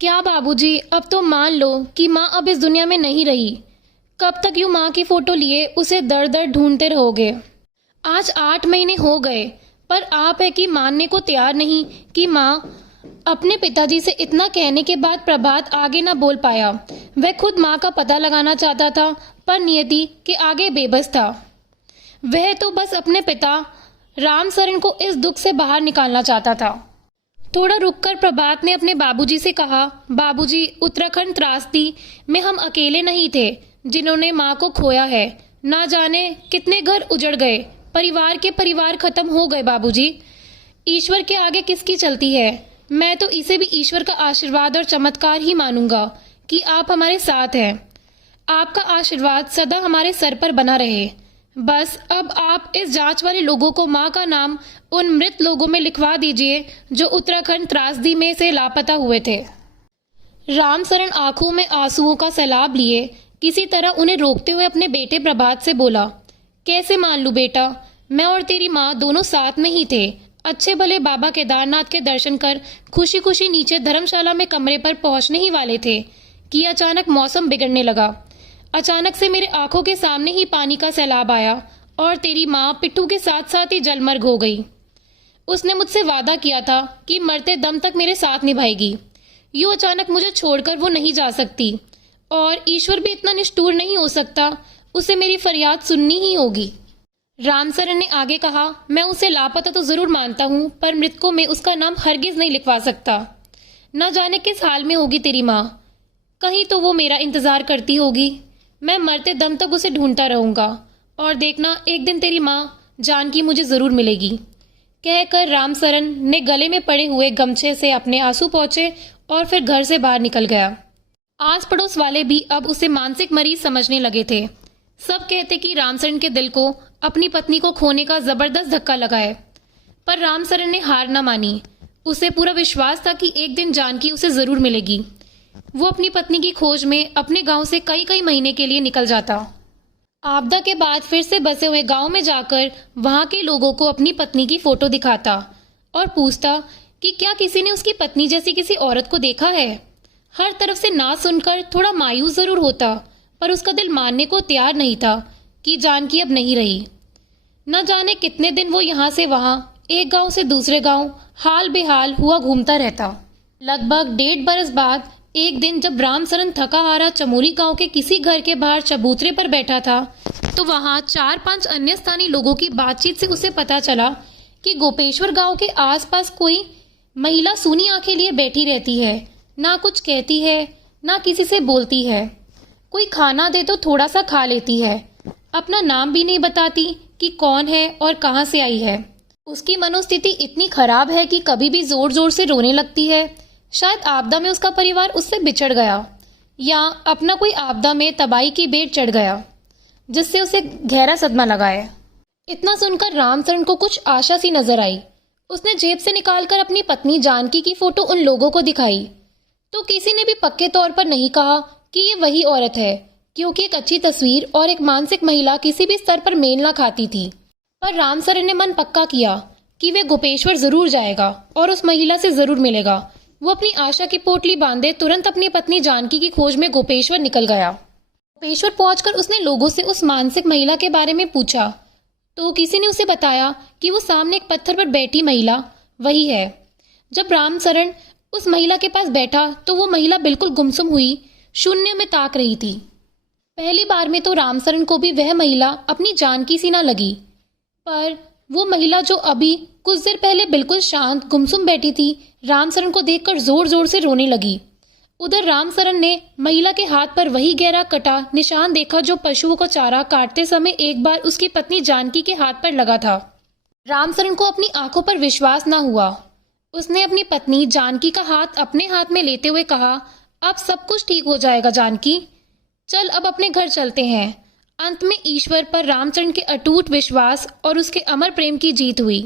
क्या बाबूजी, अब तो मान लो कि माँ अब इस दुनिया में नहीं रही। कब तक यूं माँ की फोटो लिए उसे दर दर ढूंढते रहोगे? आज 8 महीने हो गए, पर आप है कि मानने को तैयार नहीं कि माँ अपने पिताजी से इतना कहने के बाद प्रभात आगे ना बोल पाया। वह खुद माँ का पता लगाना चाहता था, पर नियति के आगे बेबस था। वह तो बस अपने पिता रामसरन को इस दुख से बाहर निकालना चाहता था। थोड़ा रुककर प्रभात ने अपने बाबूजी से कहा, बाबूजी, उत्तराखंड त्रासदी में हम अकेले नहीं थे जिन्होंने माँ को खोया है। ना जाने कितने घर उजड़ गए, परिवार के परिवार खत्म हो गए बाबूजी। ईश्वर के आगे किसकी चलती है? मैं तो इसे भी ईश्वर का आशीर्वाद और चमत्कार ही मानूंगा कि आप हमारे साथ हैं। आपका आशीर्वाद सदा हमारे सर पर बना रहे। बस अब आप इस जांच वाले लोगों को माँ का नाम उन मृत लोगों में लिखवा दीजिए जो उत्तराखंड त्रासदी में से लापता हुए थे। रामसरन आंखों में आंसुओं का सैलाब लिए किसी तरह उन्हें रोकते हुए अपने बेटे प्रभात से बोला, कैसे मान लूं बेटा, मैं और तेरी माँ दोनों साथ में ही थे। अच्छे भले बाबा केदारनाथ के दर्शन कर खुशी खुशी नीचे धर्मशाला में कमरे पर पहुंचने ही वाले थे कि अचानक मौसम बिगड़ने लगा। अचानक से मेरे आंखों के सामने ही पानी का सैलाब आया और तेरी माँ पिट्ठू के साथ साथ ही जलमर्ग हो गई। उसने मुझसे वादा किया था कि मरते दम तक मेरे साथ निभाएगी। यूं अचानक मुझे छोड़कर वो नहीं जा सकती, और ईश्वर भी इतना निष्ठुर नहीं हो सकता, उसे मेरी फरियाद सुननी ही होगी। रामसरन ने आगे कहा, मैं उसे लापता तो जरूर मानता हूँ, पर मृतकों में उसका नाम हरगिज नहीं लिखवा सकता। न जाने किस हाल में होगी तेरी माँ, कहीं तो वो मेरा इंतजार करती होगी। मैं मरते दम तक उसे ढूंढता रहूंगा, और देखना एक दिन तेरी माँ जानकी मुझे जरूर मिलेगी। कहकर रामसरन ने गले में पड़े हुए गमछे से अपने आंसू पोंछे और फिर घर से बाहर निकल गया। आस पड़ोस वाले भी अब उसे मानसिक मरीज समझने लगे थे। सब कहते कि रामसरन के दिल को अपनी पत्नी को खोने का जबरदस्त धक्का लगा है, पर रामसरन ने हार न मानी। उसे पूरा विश्वास था कि एक दिन जानकी उसे जरूर मिलेगी। वो अपनी पत्नी की खोज में अपने गांव से कई कई महीने के लिए निकल जाता। आपदा के बाद फिर से बसे हुए गांव में जाकर वहां के लोगों को अपनी पत्नी की फोटो दिखाता और पूछता कि क्या किसी ने उसकी पत्नी जैसी किसी औरत को देखा है। हर तरफ से ना सुनकर थोड़ा मायूस जरूर होता, पर उसका दिल मानने को तैयार नहीं था कि जानकी अब नहीं रही। न जाने कितने दिन वो यहाँ से वहां, एक गांव से दूसरे गांव हाल बेहाल हुआ घूमता रहता। लगभग 1.5 बरस बाद एक दिन जब रामसरन थका हारा चमोली गांव के किसी घर के बाहर चबूतरे पर बैठा था, तो वहां 4-5 अन्य स्थानीय लोगों की बातचीत से उसे पता चला कि गोपेश्वर गांव के आसपास कोई महिला सूनी आंखें लिए बैठी रहती है। ना कुछ कहती है, ना किसी से बोलती है। कोई खाना दे तो थोड़ा सा खा लेती है। अपना नाम भी नहीं बताती कि कौन है और कहाँ से आई है। उसकी मनोस्थिति इतनी खराब है कि कभी भी जोर जोर से रोने लगती है। शायद आपदा में उसका परिवार उससे बिछड़ गया, या अपना कोई आपदा में तबाही की भेंट चढ़ गया, जिससे उसे गहरा सदमा लगा है। इतना सुनकर रामसरन को कुछ आशा सी नजर आई। उसने जेब से निकालकर अपनी पत्नी जानकी की फोटो उन लोगों को दिखाई, तो किसी ने भी पक्के तौर पर नहीं कहा कि ये वही औरत है, क्योंकि एक अच्छी तस्वीर और एक मानसिक महिला किसी भी स्तर पर मेल ना खाती थी। पर रामसरन ने मन पक्का किया कि वे गोपेश्वर जरूर जाएगा और उस महिला से जरूर मिलेगा। वो अपनी आशा की पोटली बांधे तुरंत अपनी पत्नी जानकी की खोज में गोपेश्वर निकल गया। गोपेश्वर पहुंचकर उसने लोगों से उस मानसिक महिला के बारे में पूछा, तो किसी ने उसे बताया कि वो सामने एक पत्थर पर बैठी महिला वही है। जब रामसरन उस महिला के पास बैठा तो वो महिला बिल्कुल गुमसुम हुई शून्य में ताक रही थी। पहली बार में तो रामसरन को भी वह महिला अपनी जानकी सी ना लगी, पर वो महिला जो अभी कुछ देर पहले बिल्कुल शांत गुमसुम बैठी थी, रामसरन को देखकर जोर जोर से रोने लगी। उधर रामसरन ने महिला के हाथ पर वही गहरा कटा निशान देखा जो पशुओं को चारा काटते समय एक बार उसकी पत्नी जानकी के हाथ पर लगा था। रामसरन को अपनी आंखों पर विश्वास ना हुआ। उसने अपनी पत्नी जानकी का हाथ अपने हाथ में लेते हुए कहा, अब सब कुछ ठीक हो जाएगा जानकी, चल अब अपने घर चलते हैं। अंत में ईश्वर पर रामचंद्र के अटूट विश्वास और उसके अमर प्रेम की जीत हुई।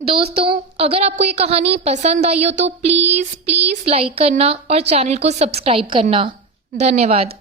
दोस्तों, अगर आपको ये कहानी पसंद आई हो तो प्लीज़ लाइक करना और चैनल को सब्सक्राइब करना। धन्यवाद।